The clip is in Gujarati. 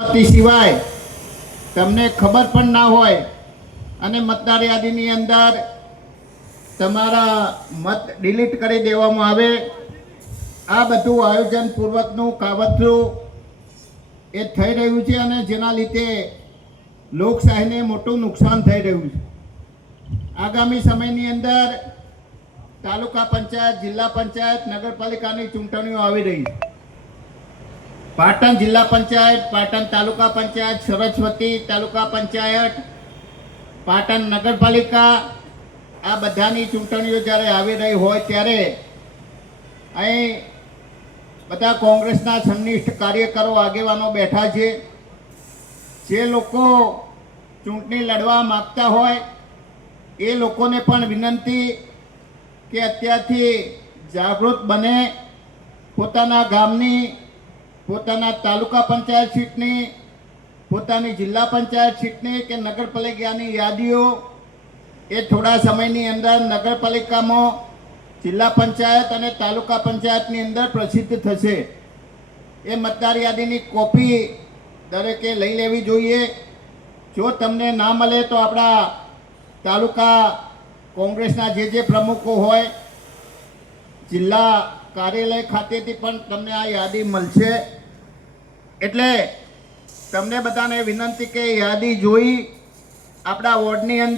તે સિવાય તમને ખબર પણ ના હોય અને મતદાર યાદીની અંદર તમારા મત ડિલીટ કરી દેવામાં આવે. આ બધું આયોજન પૂર્વકનું કાવતરું એ થઈ રહ્યું છે અને જેના લીધે લોકશાહીને મોટું નુકસાન થઈ રહ્યું છે. આગામી સમયની અંદર તાલુકા પંચાયત, જિલ્લા પંચાયત, નગરપાલિકાની ચૂંટણીઓ આવી રહી છે. પાટણ જિલ્લા પંચાયત, પાટણ તાલુકા પંચાયત, સરસ્વતી તાલુકા પંચાયત, પાટણ નગરપાલિકા, આ બધાની ચૂંટણીઓ જ્યારે આવી રહી હોય ત્યારે અહીં બધા કોંગ્રેસના સંનિષ્ઠ કાર્યકરો આગેવાનો બેઠા છે. જે લોકો ચૂંટણી લડવા માગતા હોય એ લોકોને પણ વિનંતી કે અત્યારથી જાગૃત બને પોતાના ગામની પોતાના તાલુકા પંચાયત સીટની, પોતાની જિલ્લા પંચાયત સીટની કે નગરપાલિકાની યાદીઓ એ થોડા સમયની અંદર નગરપાલિકામાં જિલ્લા પંચાયત અને તાલુકા પંચાયતની અંદર પ્રસિદ્ધ થશે. એ મતદાર યાદીની કોપી દરેકે લઈ લેવી જોઈએ. જો તમને ના મળે તો આપણા તાલુકા કોંગ્રેસના જે જે પ્રમુખો હોય, જિલ્લા કાર્યાલય ખાતેથી પણ તમને આ યાદી મળશે. એટલે તમને બધાને વિનંતી કે યાદી જોઈ આપણા વોર્ડની અંદર